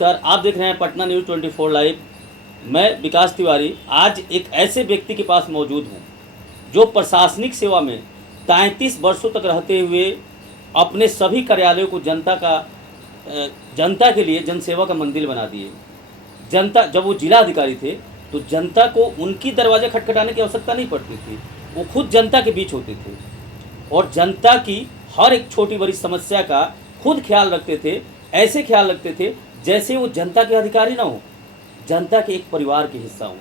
नमस्कार, आप देख रहे हैं पटना न्यूज़ 24 लाइव। मैं विकास तिवारी आज एक ऐसे व्यक्ति के पास मौजूद हूं जो प्रशासनिक सेवा में 33 वर्षों तक रहते हुए अपने सभी कार्यालयों को जनता के लिए जनसेवा का मंदिर बना दिए। जनता जब वो जिला अधिकारी थे तो जनता को उनकी दरवाजे खटखटाने की आवश्यकता नहीं पड़ती थी, वो खुद जनता के बीच होते थे और जनता की हर एक छोटी बड़ी समस्या का खुद ख्याल रखते थे। ऐसे ख्याल रखते थे जैसे वो जनता के अधिकारी ना हो, जनता के एक परिवार के हिस्सा हो।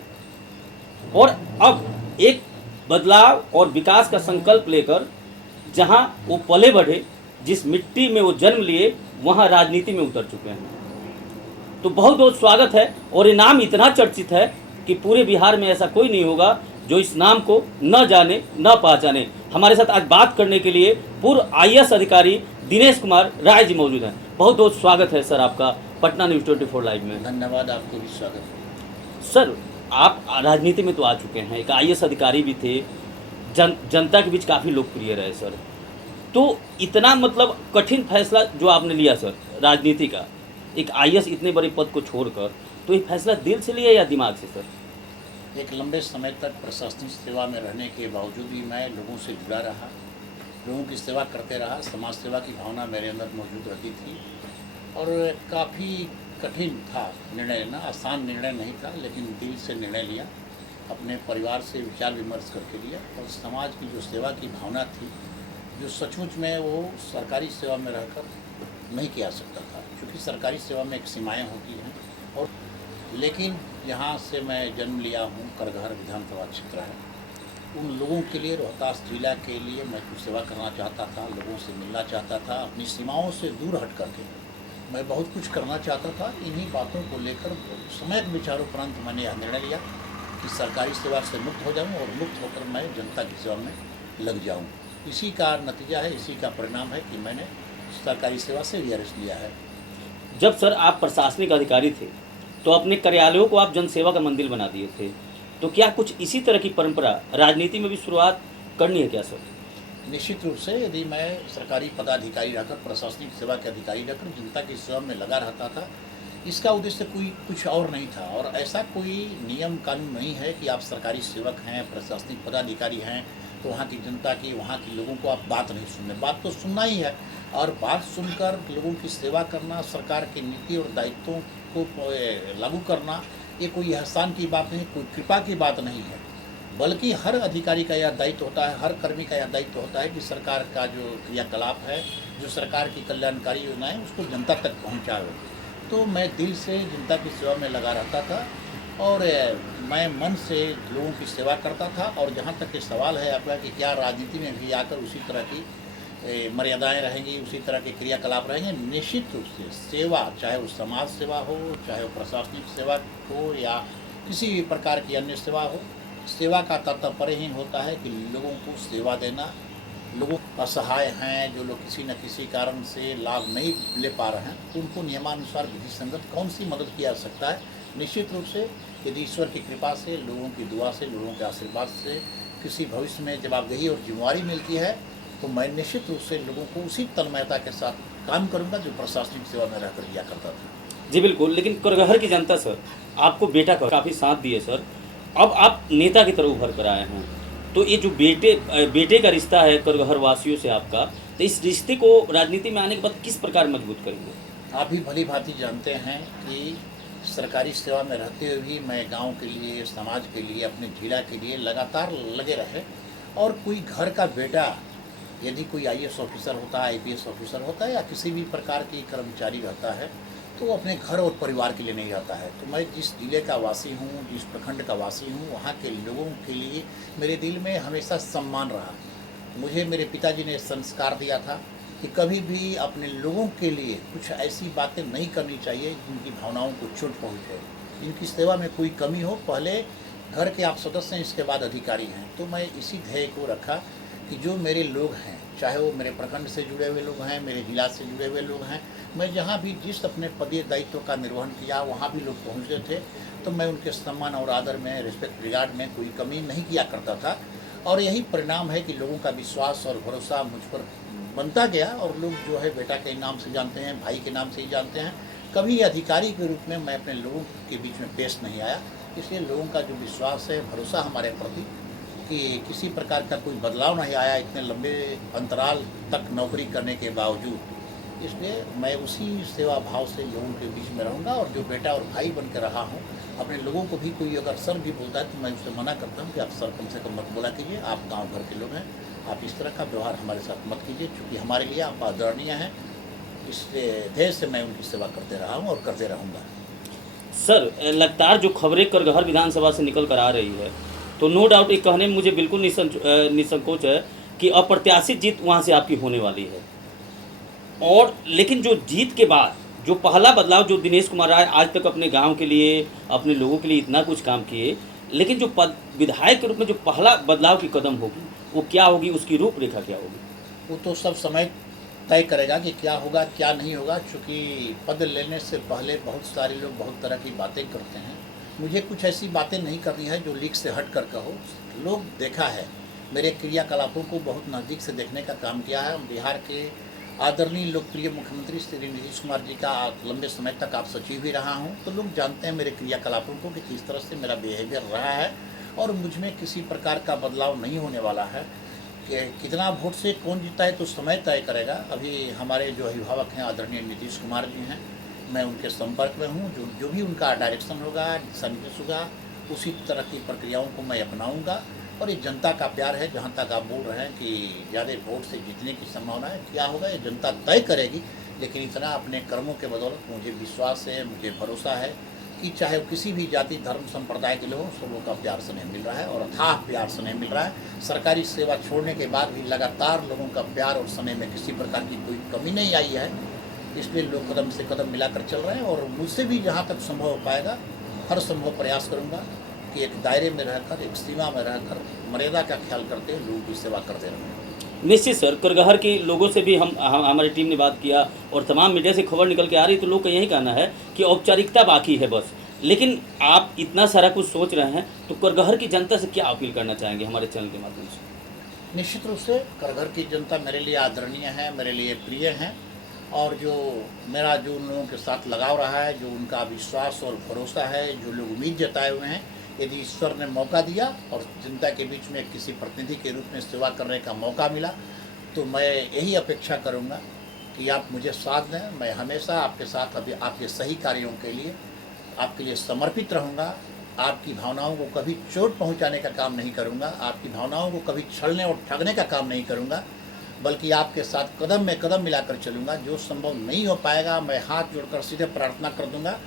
और अब एक बदलाव और विकास का संकल्प लेकर जहां वो पले बढ़े, जिस मिट्टी में वो जन्म लिए, वहां राजनीति में उतर चुके हैं। तो बहुत बहुत स्वागत है। और ये नाम इतना चर्चित है कि पूरे बिहार में ऐसा कोई नहीं होगा जो इस नाम को न जाने न पहचाने। हमारे साथ आज बात करने के लिए पूर्व आईएएस अधिकारी दिनेश कुमार राय जी मौजूद हैं। बहुत बहुत स्वागत है सर आपका पटना न्यूज़ 24 लाइव में। धन्यवाद, आपको भी स्वागत है। सर, आप राजनीति में तो आ चुके हैं, एक आईएएस अधिकारी भी थे, जनता के बीच काफ़ी लोकप्रिय रहे सर। तो इतना मतलब कठिन फैसला जो आपने लिया सर राजनीति का, एक आईएएस इतने बड़े पद को छोड़कर, तो ये फैसला दिल से लिया या दिमाग से सर? एक लंबे समय तक प्रशासनिक सेवा में रहने के बावजूद भी मैं लोगों से जुड़ा रहा, लोगों की सेवा करते रहा। समाज सेवा की भावना मेरे अंदर मौजूद रहती थी और काफ़ी कठिन था निर्णय लेना। आसान निर्णय नहीं था, लेकिन दिल से निर्णय लिया, अपने परिवार से विचार विमर्श करके लिया। और समाज की जो सेवा की भावना थी, जो सचमुच में वो सरकारी सेवा में रहकर नहीं किया सकता था, क्योंकि सरकारी सेवा में एक सीमाएँ होती हैं। और लेकिन यहाँ से मैं जन्म लिया हूँ, करगहर विधानसभा क्षेत्र है, उन लोगों के लिए, रोहतास जिला के लिए मैं कुछ सेवा करना चाहता था, लोगों से मिलना चाहता था, अपनी सीमाओं से दूर हट करके मैं बहुत कुछ करना चाहता था। इन्हीं बातों को लेकर समय के विचारोपरांत मैंने यह निर्णय लिया कि सरकारी सेवा से मुक्त हो जाऊँ और मुक्त होकर मैं जनता की सेवा में लग जाऊँ। इसी का नतीजा है, इसी का परिणाम है कि मैंने सरकारी सेवा से वीआरएस लिया है। जब सर आप प्रशासनिक अधिकारी थे तो अपने कार्यालयों को आप जनसेवा का मंदिर बना दिए थे, तो क्या कुछ इसी तरह की परंपरा राजनीति में भी शुरुआत करनी है क्या सर? निश्चित रूप से यदि मैं सरकारी पदाधिकारी रहकर, प्रशासनिक सेवा के अधिकारी रहकर जनता की सेवा में लगा रहता था, इसका उद्देश्य कोई कुछ और नहीं था। और ऐसा कोई नियम कानून नहीं है कि आप सरकारी सेवक हैं, प्रशासनिक पदाधिकारी हैं तो वहाँ की जनता की, वहाँ के लोगों को आप बात नहीं सुनने। बात तो सुनना ही है, और बात सुनकर लोगों की सेवा करना, सरकार की नीति और दायित्वों को लागू करना, ये कोई एहसान की बात नहीं, कोई कृपा की बात नहीं है, बल्कि हर अधिकारी का यह दायित्व होता है, हर कर्मी का यह दायित्व होता है कि सरकार का जो क्रियाकलाप है, जो सरकार की कल्याणकारी योजनाएं, उसको जनता तक पहुंचाए। तो मैं दिल से जनता की सेवा में लगा रहता था और मैं मन से लोगों की सेवा करता था। और जहाँ तक ये सवाल है आपका कि क्या राजनीति में भी आकर उसी तरह की मर्यादाएं रहेंगी, उसी तरह के क्रियाकलाप रहेंगे, निश्चित रूप से सेवा, चाहे वो समाज सेवा हो, चाहे वो प्रशासनिक सेवा हो या किसी भी प्रकार की अन्य सेवा हो, सेवा का तात्पर्य ही होता है कि लोगों को सेवा देना। लोग असहाय हैं, जो लोग किसी न किसी कारण से लाभ नहीं ले पा रहे हैं, तो उनको नियमानुसार विधि संगत कौन सी मदद किया जा सकता है। निश्चित रूप से यदि ईश्वर की कृपा से, लोगों की दुआ से, लोगों के आशीर्वाद से किसी भविष्य में जवाबदेही और जिम्मेवारी मिलती है, तो मैं निश्चित रूप से लोगों को उसी तन्मयता के साथ काम करूंगा जो प्रशासनिक सेवा में रहकर किया करता था। जी बिल्कुल, लेकिन करगहर की जनता सर आपको बेटा का काफ़ी साथ दिए सर, अब आप नेता की तरह उभर कर आए हैं, तो ये जो बेटे का रिश्ता है करगहर वासियों से आपका, तो इस रिश्ते को राजनीति में आने के बाद किस प्रकार मजबूत करेंगे? आप भी भली भांति जानते हैं कि सरकारी सेवा में रहते हुए भी मैं गांव के लिए, समाज के लिए, अपने जिला के लिए लगातार लगे रहे। और कोई घर का बेटा यदि कोई आईएएस ऑफिसर होता है, आईपीएस ऑफिसर होता है या किसी भी प्रकार की कर्मचारी रहता है, तो अपने घर और परिवार के लिए नहीं रहता है। तो मैं जिस जिले का वासी हूँ, जिस प्रखंड का वासी हूँ, वहाँ के लोगों के लिए मेरे दिल में हमेशा सम्मान रहा। मुझे मेरे पिताजी ने संस्कार दिया था कि कभी भी अपने लोगों के लिए कुछ ऐसी बातें नहीं करनी चाहिए जिनकी भावनाओं को चोट पहुँचे, जिनकी सेवा में कोई कमी हो। पहले घर के आप सदस्य हैं, इसके बाद अधिकारी हैं। तो मैं इसी ध्येय को रखा कि जो मेरे लोग हैं, चाहे वो मेरे प्रखंड से जुड़े हुए लोग हैं, मेरे जिला से जुड़े हुए लोग हैं, मैं जहाँ भी जिस अपने पदीय दायित्व का निर्वहन किया, वहाँ भी लोग पहुँचते थे, तो मैं उनके सम्मान और आदर में, रिस्पेक्ट रिगार्ड में कोई कमी नहीं किया करता था। और यही परिणाम है कि लोगों का विश्वास और भरोसा मुझ पर बनता गया और लोग जो है बेटा के नाम से जानते हैं, भाई के नाम से ही जानते हैं। कभी अधिकारी के रूप में मैं अपने लोगों के बीच में पेश नहीं आया। इसलिए लोगों का जो विश्वास है, भरोसा हमारे प्रति कि किसी प्रकार का कोई बदलाव नहीं आया इतने लंबे अंतराल तक नौकरी करने के बावजूद, इसलिए मैं उसी सेवा भाव से लोगों के बीच में रहूँगा। और जो बेटा और भाई बन के रहा हूँ, अपने लोगों को भी कोई अगर सर भी बोलता है तो मैं उससे मना करता हूँ कि आप सर कम से कम मत बोला कीजिए, आप गांव भर के लोग हैं, आप इस तरह का व्यवहार हमारे साथ मत कीजिए, क्योंकि हमारे लिए आप आदरणीय हैं। इस ध्येय से मैं उनकी सेवा करते रहा हूँ और करते रहूँगा। सर, लगातार जो खबरें करगहर विधानसभा से निकल कर आ रही है, तो नो डाउट ये कहने में मुझे बिल्कुल निसंकोच है कि अप्रत्याशित जीत वहाँ से आपकी होने वाली है। और लेकिन जो जीत के बाद जो पहला बदलाव जो दिनेश कुमार राय आज तक अपने गांव के लिए, अपने लोगों के लिए इतना कुछ काम किए, लेकिन जो विधायक के रूप में जो पहला बदलाव की कदम होगी वो क्या होगी, उसकी रूपरेखा क्या होगी? वो तो सब समय तय करेगा कि क्या होगा क्या नहीं होगा, क्योंकि पद लेने से पहले बहुत सारे लोग बहुत तरह की बातें करते हैं। मुझे कुछ ऐसी बातें नहीं करनी है जो लीक से हट कर कहो। लोग देखा है, मेरे क्रियाकलापों को बहुत नज़दीक से देखने का काम किया है। बिहार के आदरणीय लोकप्रिय मुख्यमंत्री श्री नीतीश कुमार जी का लंबे समय तक आप सचिव भी रहा हूँ, तो लोग जानते हैं मेरे क्रियाकलापों को कि किस तरह से मेरा बिहेवियर रहा है और मुझ में किसी प्रकार का बदलाव नहीं होने वाला है। कि कितना वोट से कौन जीता है तो समय तय करेगा। अभी हमारे जो अभिभावक हैं आदरणीय नीतीश कुमार जी हैं, मैं उनके संपर्क में हूँ। जो भी उनका डायरेक्शन होगा, दिशा निर्देश होगा, उसी तरह की प्रक्रियाओं को मैं अपनाऊँगा। और ये जनता का प्यार है। जहाँ तक आप बोल रहे हैं कि ज़्यादा वोट से जीतने की संभावना है, क्या होगा ये जनता तय करेगी। लेकिन इतना अपने कर्मों के बदौलत मुझे विश्वास है, मुझे भरोसा है कि चाहे वो किसी भी जाति धर्म संप्रदाय के लोग, सब लोगों का प्यार स्नेह मिल रहा है और अथाह प्यार स्नेह मिल रहा है। सरकारी सेवा छोड़ने के बाद भी लगातार लोगों का प्यार और स्नेह में किसी प्रकार की कोई कमी नहीं आई है। इसलिए लोग कदम से कदम मिलाकर चल रहे हैं और मुझसे भी जहाँ तक संभव हो पाएगा हर संभव प्रयास करूँगा कि एक दायरे में रहकर, एक सीमा में रहकर, मर्यादा का ख्याल करते हुए लोगों की सेवा करते रहें। निश्चित सर, करगहर के लोगों से भी हमारी टीम ने बात किया और तमाम मीडिया से खबर निकल के आ रही, तो लोग का यही कहना है कि औपचारिकता बाकी है बस। लेकिन आप इतना सारा कुछ सोच रहे हैं, तो करगहर की जनता से क्या अपील करना चाहेंगे हमारे चैनल के माध्यम से? निश्चित रूप से करगहर की जनता मेरे लिए आदरणीय है, मेरे लिए प्रिय है। और जो मेरा जो उन लोगों के साथ लगाव रहा है, जो उनका विश्वास और भरोसा है, जो लोग उम्मीद जताए हुए हैं, यदि ईश्वर ने मौका दिया और जनता के बीच में किसी प्रतिनिधि के रूप में सेवा करने का मौका मिला, तो मैं यही अपेक्षा करूंगा कि आप मुझे साथ दें। मैं हमेशा आपके साथ अभी आपके सही कार्यों के लिए आपके लिए समर्पित रहूंगा। आपकी भावनाओं को कभी चोट पहुंचाने का काम नहीं करूंगा, आपकी भावनाओं को कभी छलने और ठगने का काम नहीं करूंगा, बल्कि आपके साथ कदम में कदम मिलाकर चलूंगा। जो संभव नहीं हो पाएगा मैं हाथ जोड़कर सीधे प्रार्थना कर दूंगा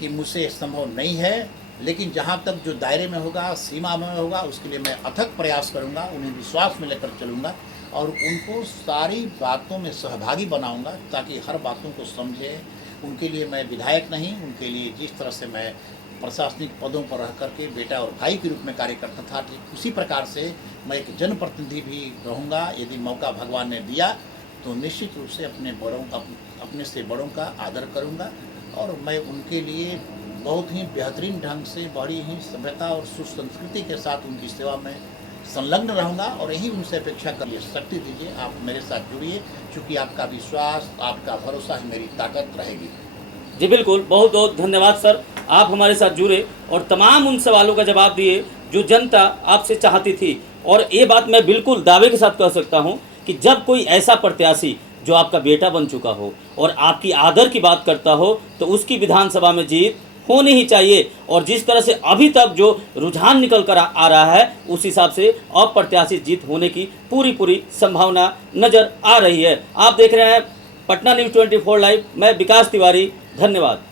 कि मुझसे संभव नहीं है, लेकिन जहाँ तक जो दायरे में होगा, सीमा में होगा, उसके लिए मैं अथक प्रयास करूँगा। उन्हें विश्वास में लेकर चलूँगा और उनको सारी बातों में सहभागी बनाऊँगा ताकि हर बातों को समझे। उनके लिए मैं विधायक नहीं, उनके लिए जिस तरह से मैं प्रशासनिक पदों पर रह करके बेटा और भाई के रूप में कार्य करता था, ठीक उसी प्रकार से मैं एक जनप्रतिनिधि भी रहूँगा। यदि मौका भगवान ने दिया तो निश्चित रूप से अपने से बड़ों का आदर करूँगा और मैं उनके लिए बहुत ही बेहतरीन ढंग से, बड़ी ही सभ्यता और सुसंस्कृति के साथ उनकी सेवा में संलग्न रहूँगा। और यही उनसे अपेक्षा करिए, शक्ति दीजिए, आप मेरे साथ जुड़िए, क्योंकि आपका विश्वास, आपका भरोसा ही मेरी ताकत रहेगी। जी बिल्कुल, बहुत बहुत धन्यवाद सर, आप हमारे साथ जुड़े और तमाम उन सवालों का जवाब दिए जो जनता आपसे चाहती थी। और ये बात मैं बिल्कुल दावे के साथ कह सकता हूँ कि जब कोई ऐसा प्रत्याशी जो आपका बेटा बन चुका हो और आपकी आदर की बात करता हो, तो उसकी विधानसभा में जीत होनी ही चाहिए। और जिस तरह से अभी तक जो रुझान निकल कर आ रहा है, उस हिसाब से अप्रत्याशित जीत होने की पूरी संभावना नज़र आ रही है। आप देख रहे हैं पटना न्यूज़ 24 लाइव, मैं विकास तिवारी, धन्यवाद।